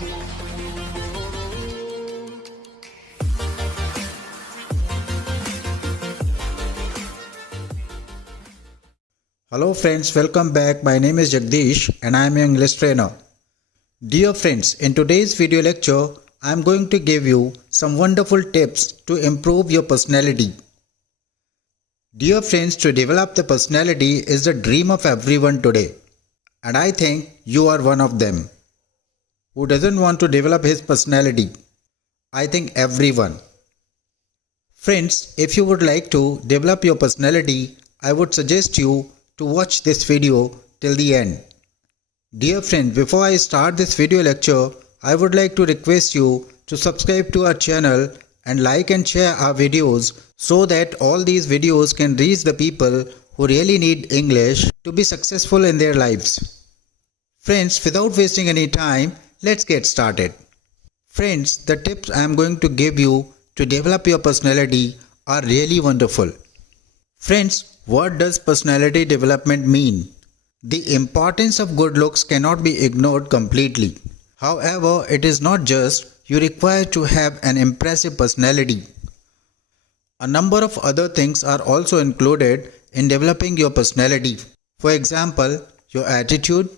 Hello friends, welcome back. My name is Jagdish and I am your English trainer. Dear friends, in today's video lecture, I am going to give you some wonderful tips to improve your personality. Dear friends, to develop the personality is the dream of everyone today. And I think you are one of them. Who doesn't want to develop his personality? I think everyone. Friends, if you would like to develop your personality, I would suggest you to watch this video till the end. Dear friends, before I start this video lecture, I would like to request you to subscribe to our channel and like and share our videos so that all these videos can reach the people who really need English to be successful in their lives. Friends, without wasting any time, let's get started. Friends, the tips I am going to give you to develop your personality are really wonderful. Friends, what does personality development mean? The importance of good looks cannot be ignored completely. However, it is not just you require to have an impressive personality. A number of other things are also included in developing your personality. For example, your attitude,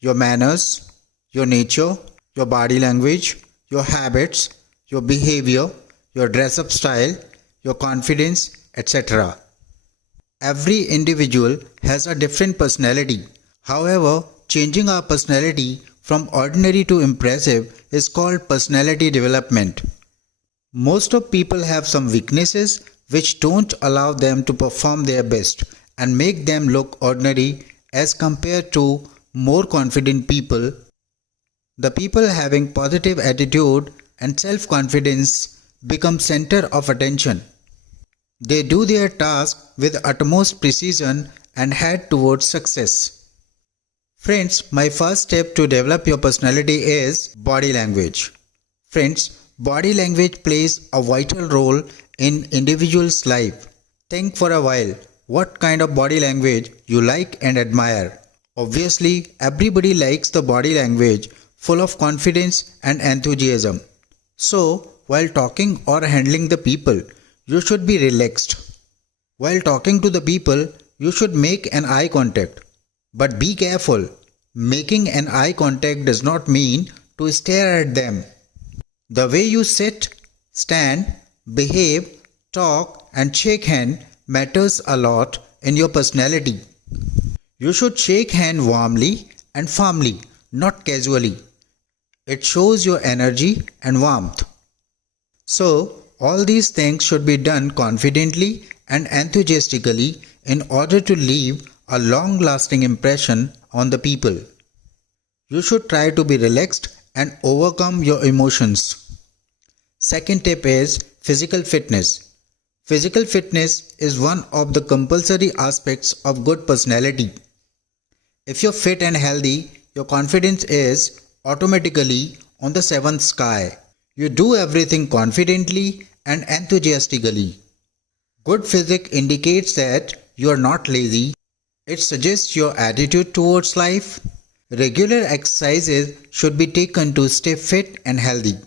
your manners, your nature, your body language, your habits, your behavior, your dress-up style, your confidence, etc. Every individual has a different personality. However, changing our personality from ordinary to impressive is called personality development. Most of people have some weaknesses which don't allow them to perform their best and make them look ordinary as compared to more confident people. The people having positive attitude and self-confidence become center of attention. They do their task with utmost precision and head towards success. Friends, my first step to develop your personality is body language. Friends, body language plays a vital role in individual's life. Think for a while what kind of body language you like and admire. Obviously, everybody likes the body language full of confidence and enthusiasm. So, while talking or handling the people, you should be relaxed. While talking to the people, you should make an eye contact. But be careful. Making an eye contact does not mean to stare at them. The way you sit, stand, behave, talk and shake hand matters a lot in your personality. You should shake hand warmly and firmly, not casually. It shows your energy and warmth. So, all these things should be done confidently and enthusiastically in order to leave a long-lasting impression on the people. You should try to be relaxed and overcome your emotions. Second tip is physical fitness. Physical fitness is one of the compulsory aspects of good personality. If you're fit and healthy, your confidence is automatically on the seventh sky. You do everything confidently and enthusiastically. Good physique indicates that you are not lazy. It suggests your attitude towards life. Regular exercises should be taken to stay fit and healthy.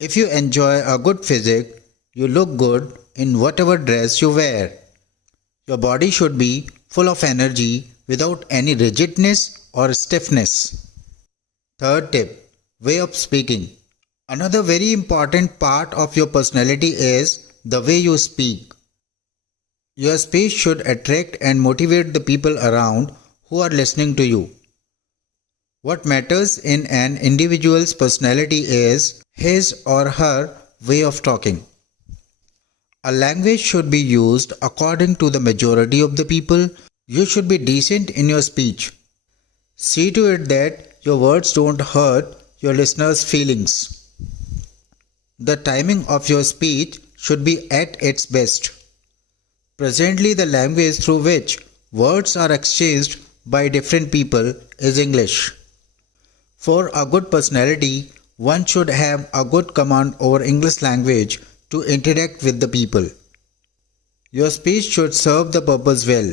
If you enjoy a good physique, you look good in whatever dress you wear. Your body should be full of energy without any rigidness or stiffness. Third tip, way of speaking. Another very important part of your personality is the way you speak. Your speech should attract and motivate the people around who are listening to you. What matters in an individual's personality is his or her way of talking. A language should be used according to the majority of the people. You should be decent in your speech. See to it that your words don't hurt your listeners' feelings. The timing of your speech should be at its best. Presently, the language through which words are exchanged by different people is English. For a good personality, one should have a good command over English language to interact with the people. Your speech should serve the purpose well.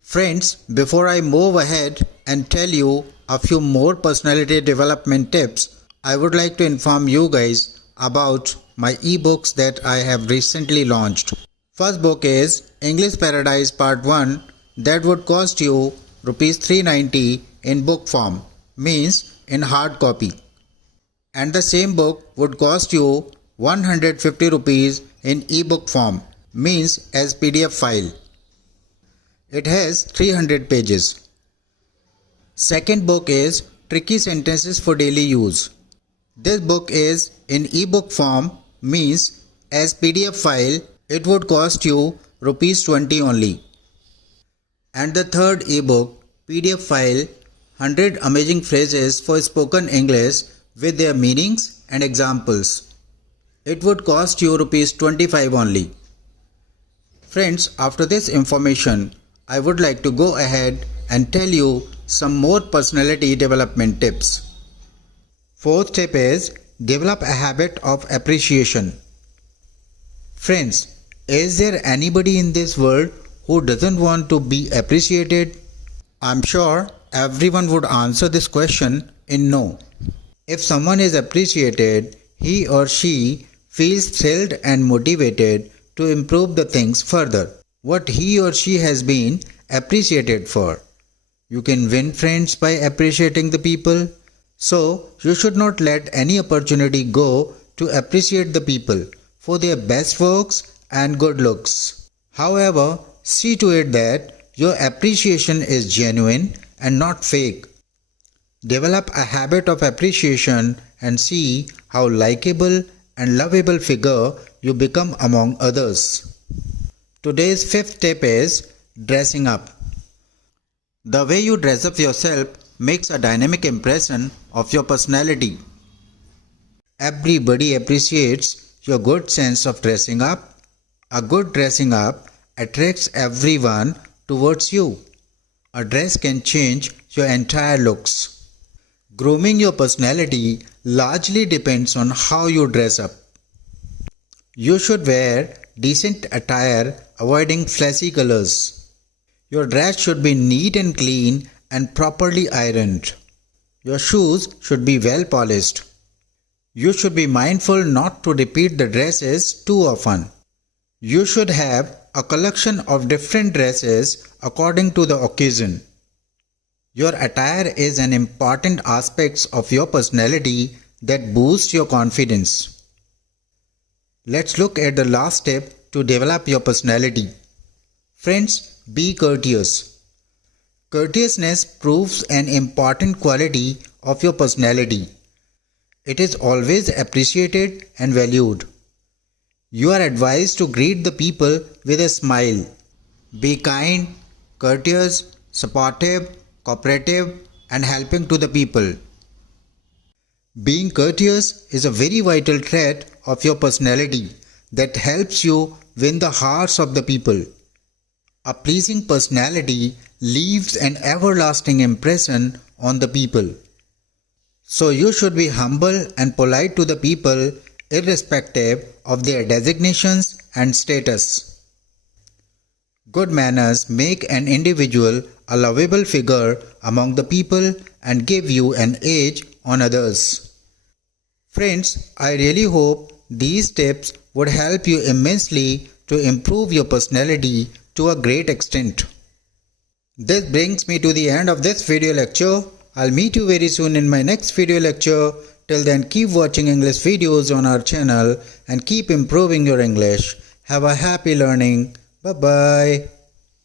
Friends, before I move ahead and tell you a few more personality development tips, I would like to inform you guys about my ebooks that I have recently launched. First book is English Paradise Part 1 that would cost you Rs 390 in book form, means in hard copy. And the same book would cost you 150 rupees in ebook form, means as PDF file. It has 300 pages. Second book is Tricky Sentences for Daily Use. This book is in ebook form, means as PDF file. It would cost you Rs 20 only. And the third ebook, PDF file, 100 Amazing Phrases for Spoken English with their meanings and examples. It would cost you Rs 25 only. Friends, after this information, I would like to go ahead and tell you some more personality development tips. Fourth tip is develop a habit of appreciation. Friends, is there anybody in this world who doesn't want to be appreciated? I'm sure everyone would answer this question in no. If someone is appreciated, he or she feels thrilled and motivated to improve the things further, what he or she has been appreciated for. You can win friends by appreciating the people, so you should not let any opportunity go to appreciate the people for their best works and good looks. However, see to it that your appreciation is genuine and not fake. Develop a habit of appreciation and see how likable and lovable figure you become among others. Today's fifth tip is dressing up. The way you dress up yourself makes a dynamic impression of your personality. Everybody appreciates your good sense of dressing up. A good dressing up attracts everyone towards you. A dress can change your entire looks. Grooming your personality largely depends on how you dress up. You should wear decent attire, avoiding flashy colors. Your dress should be neat and clean and properly ironed. Your shoes should be well polished. You should be mindful not to repeat the dresses too often. You should have a collection of different dresses according to the occasion. Your attire is an important aspect of your personality that boosts your confidence. Let's look at the last step to develop your personality. Friends, be courteous. Courteousness proves an important quality of your personality. It is always appreciated and valued. You are advised to greet the people with a smile. Be kind, courteous, supportive, cooperative, and helping to the people. Being courteous is a very vital trait of your personality that helps you win the hearts of the people. A pleasing personality leaves an everlasting impression on the people. So you should be humble and polite to the people irrespective of their designations and status. Good manners make an individual a lovable figure among the people and give you an edge on others. Friends, I really hope these tips would help you immensely to improve your personality to a great extent. This brings me to the end of this video lecture. I'll meet you very soon in my next video lecture. Till then, keep watching English videos on our channel and keep improving your English. Have a happy learning. Bye-bye.